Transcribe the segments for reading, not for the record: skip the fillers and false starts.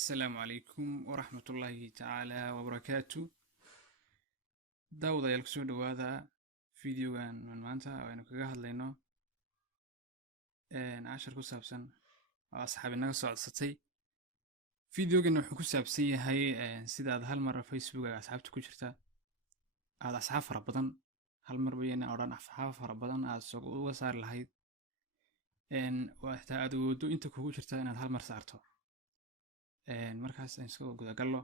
السلام عليكم ورحمة الله تعالى وبركاته. daawadayaal kusoo dhawaada fideogan maanta aynu kaga hadlayno cashar ku saabsan oo asxaab inaga soo codsatay. fideogan wuxuu ku saabsan yahay sida aad hal mar Facebook asxaabta ku jirta aad asxaab fara badan hal mar bayna odhan asxaab fara badan aad uga saari lahayd waa xitaa aad awoodo inta kugu jirta inaad hal mar saarto. markaas aan soo guda galno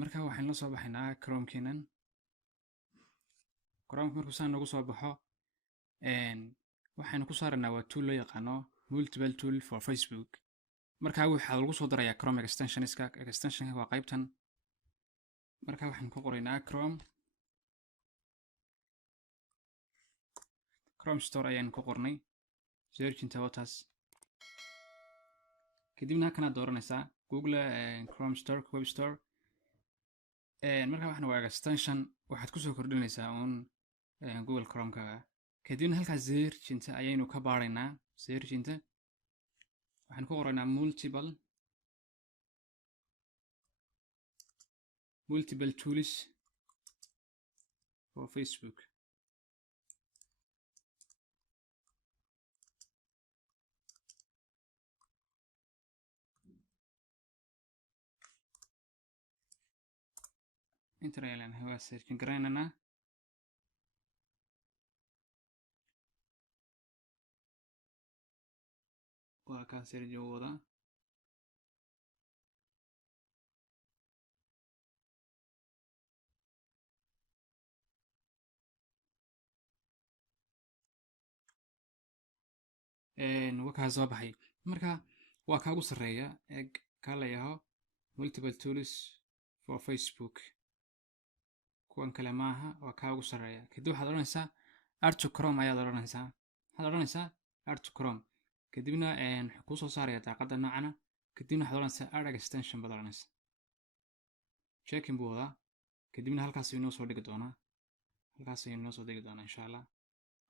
markaa waxaan la soo baxaynaa Chrome-keenan. Chrome markuu saan nagu soo baxo waxaanu ku saaraynaa waa tool loo yaqaano multiple tool for Facebook. markaa waxaa lagu soo darayaa Chrome extensionska waa qaybtan. markaa waxaan ku qoraynaa Chrome Store ayaan ku qornay search inta watas kadibna kana dooranaysaa Google Chrome Store Web Store. markaa waxaan waa extension waxaad ku soo kordhinaysaa Google Chrome-ka kadibna halkaas search inta ayaynu ka baaraynaa. search inta waxaan ku qoraynaa multiple tools for Facebook. inta ayaan hawa search garaynana waa ka search wada waxa soo baxay. markaa waa ka ugu sareeya ka leeyahay multiple tools for Facebook. kuwan kale maaha waa ka ugu sareeya. kadib waxaad oranaysaa add to Chrome ayaad oranaysaa. waxaad oranaysaa add to Chrome kadibna ku soo saaraya daaqada noocana kadibna waxaad oranaysaa add extension baad oranaysaa. checking buu wadaa kadibna halkaas inoo soo dhigi doonaa. insha Allah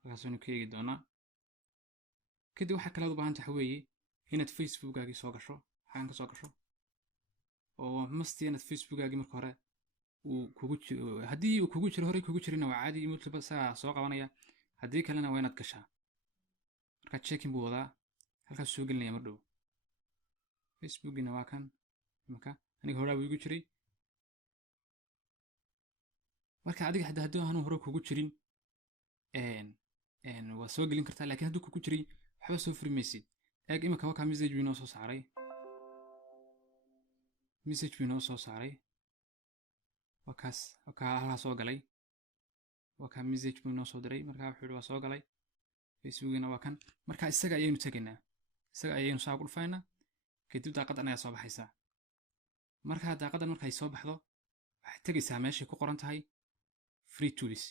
halkaas inuu ka eegi doonaa. kadib waxa kale u baahan tahay weeye inaad Facebook-gaagi soo gasho waxaan ka soo gasho oo must inaad Facebook-gaagi marka hore uu kugu jiro. haddii uu kugu jiro hore kugu jirina waa caadi multiple soo qabanaya. haddii kalena waa inaad gashaa. marka checking buu wadaa halkaas soo gelinaya mar dhow. Facebook-gina waa kan marka aniga hore igu jiray. marka adiga haddii aanu hore kugu jirin waa soo gelin kartaa. laakiin haddii kugu jiray waxba soo furi maysid. eeg imika waa ka message inoo soo saaray wakaas halkaas soo galay. waa ka message inoo soo diray markaa wuxuu waa soo galay. Facebook-gina waa kan. marka isaga ayaynu tagaynaa. isaga ayaynu saa ku dhufaynaa kadib daaqadan ayaa soo baxaysaa. markaa daaqadan markay soo baxdo waxaad tagaysaa meeshay ku qoran tahay free tools.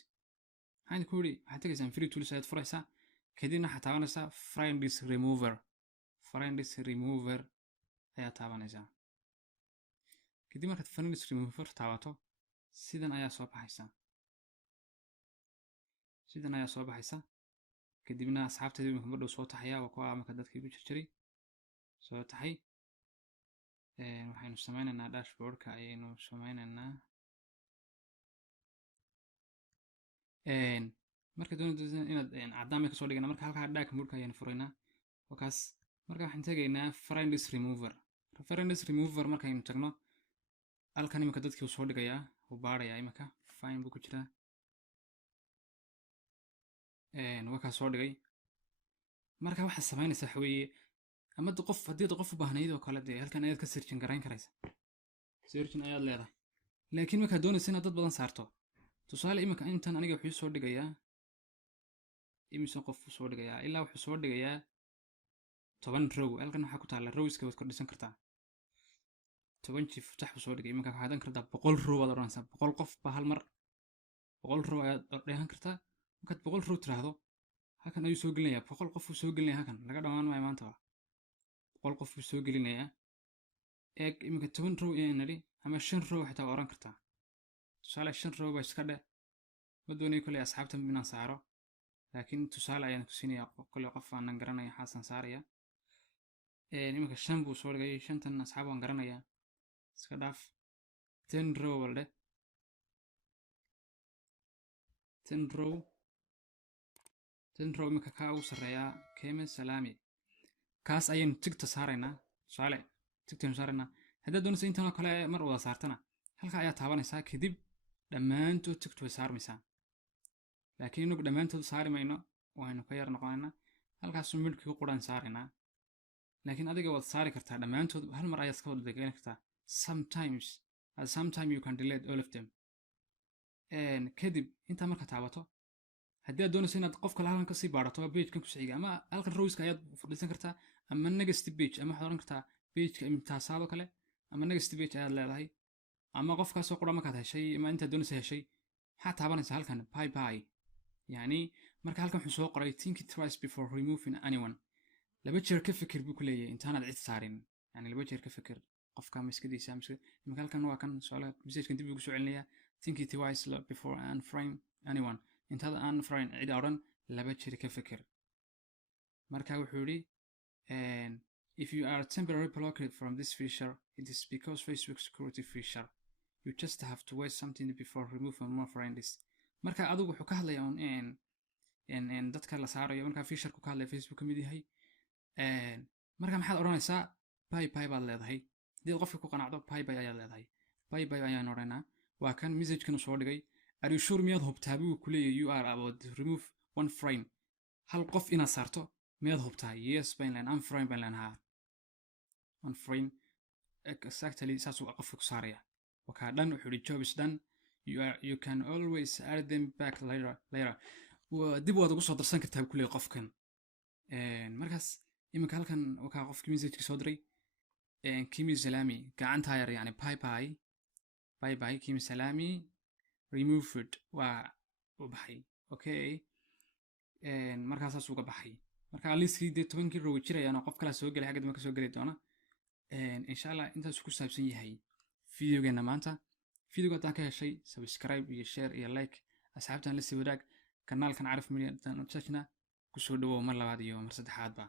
waxaan ku yiri waxaad tagaysaa free tools ayaad furaysaa kadibna waxaad taabanaysaa friends remover ayaa taabanaysaa. kadib markaad friends remover taabato sidan ayaa soo baxaysa. kadibna asxaabteedu imika mar dhow soo taxaya waa kuwa marka dadkii ku jirjiray soo taxay. waxaynu sameynaynaa dashboard-ka ayaynu sameynaynaa. marka doonaysa inaad cadaan ka soo dhigana marka halka dashboard-ka ayaynu furaynaa wakaas. marka waxaan tagaynaa friends remover markaynu tagno halkan imika dadkii soo dhigayaa uu baarayaa imika fine buu ku jiraa. wakaa soo dhigay. marka waxaad samaynaysaa waxa weeye ama haddii qof u baahnayd oo kale dee halkan ayaad ka searchin garayn karaysaa. searchin ayaad leedahay. laakiin markaad doonaysa inaad dad badan saarto tusaale imika intan aniga wuxuu soo dhigayaa imisa qof uu soo dhigayaa ilaa wuxuu soo dhigayaa 10 row. halkan waxaa ku taala rowska waad kordhisan kartaa. 10 jif tax uu soo dhigay imika waxaad dan kartaa 100 row aad oranaysaa. 100 qof ba hal mar 100 row ayaad dheehan kartaa. markaad 100 row tiraahdo halkan ayuu soo gelinayaa. 100 qof uu soo gelinayaa. halkan laga dhamaan maayo maanta 100 qof uu soo gelinayaa. eeg imika 10 row ayaan nidhi ama 5 row xitaa oran kartaa. tusaale 5 row ba iska dheh ma doonayo kale asxaabta inaan saaro laakiin tusaale ayaan ku siinayaa kale qof aan garanaya xasan saaraya. iminka 5 buu soo dhigay 5tan asxaab waan garanayaa iska dhaaf 10 row walde 10 row iminka kaa ugu sarreeyaa Kemen Salami kaas ayaynu tigta saaraynaa tusaale tigtaynu saaraynaa haddaad doonaysa intan oo kale mar wada saartana halka ayaa taabanaysaa kadib dhammaantood tigtu way saarmaysaa laakiin inagu dhammaantood saari mayno waxaynu ka yar noqonaynaa halkaasuu midhkii ku quraan saaraynaa laakiin adiga waad saari kartaa dhammaantood hal mar ayaad iska wada degeyn kartaa sometime you can delete all of them kadib intaa marka taabato haddii aad doonayso inaad qof kale halkan kasii baarato pagekan ku xiga ama halkan rowska ayaad fadhiisan kartaa ama next page ama waxaad oran kartaa pageka imtaasaado kale ama next page ayaad leedahay ama qofkaasoo qura markaad heshay ama intaad doonaysa heshay maxaad taabanaysaa halkan bye yani marka halkan wuxuu soo qoray think twice before removing anyone laba jeer ka fikir buu ku leeyahay intaanaad cid saarin yani laba jeer ka fikir qofka maskadiisa imika halkan waa kan su'aalaha messagekan dib ugu soo celinayaa think twice before unfriend anyone intaada aan friend cid odhan laba jeer ka fikir marka wuxuu yidhi if you are temporarily blocked from this feature it is because Facebook security feature you just have to wait something before removing more friends marka adigu wuxuu ka hadlayaa in dadka la saarayo marka feature-ku ka hadlaya Facebook ka mid yahay marka maxaad odhanaysaa bye baad leedahay hadii qofka ku qanacdo bye ayaad leedahay bye ayaan odhanaa waa kan message-kan soo dhigay are you sure miyaad hubtaa buu ku leeyahay you are about to remove one frame hal qof inaad saarto miyaad hubtaa yes bayn leen unframe bayn leen haa unframe exactly saasuu qofka ku saaraya wakaa dhan wuxuu yidhi job is done you can always add them back later dib waad ugu soo darsan kartaa buu ku leeyahay qofkan markaas iminka halkan wakaa qofkii message-ka soo diray Kemen Salami gacantaa yar yani bye Kemen Salami removed waa u baxay okay markaasaas uga baxay marka liskii dee 10kii row jirayaan qof kala soo galay xagga dambe ka soo gali doona insha Allah intaas ku saabsan yahay videogeena maanta videoga haddaan ka heshay subscribe iyo share iyo like asxaabtan la sii wadaag kanaalkan Arif Media channel ku soo dhawow mar labaad iyo mar saddexaadba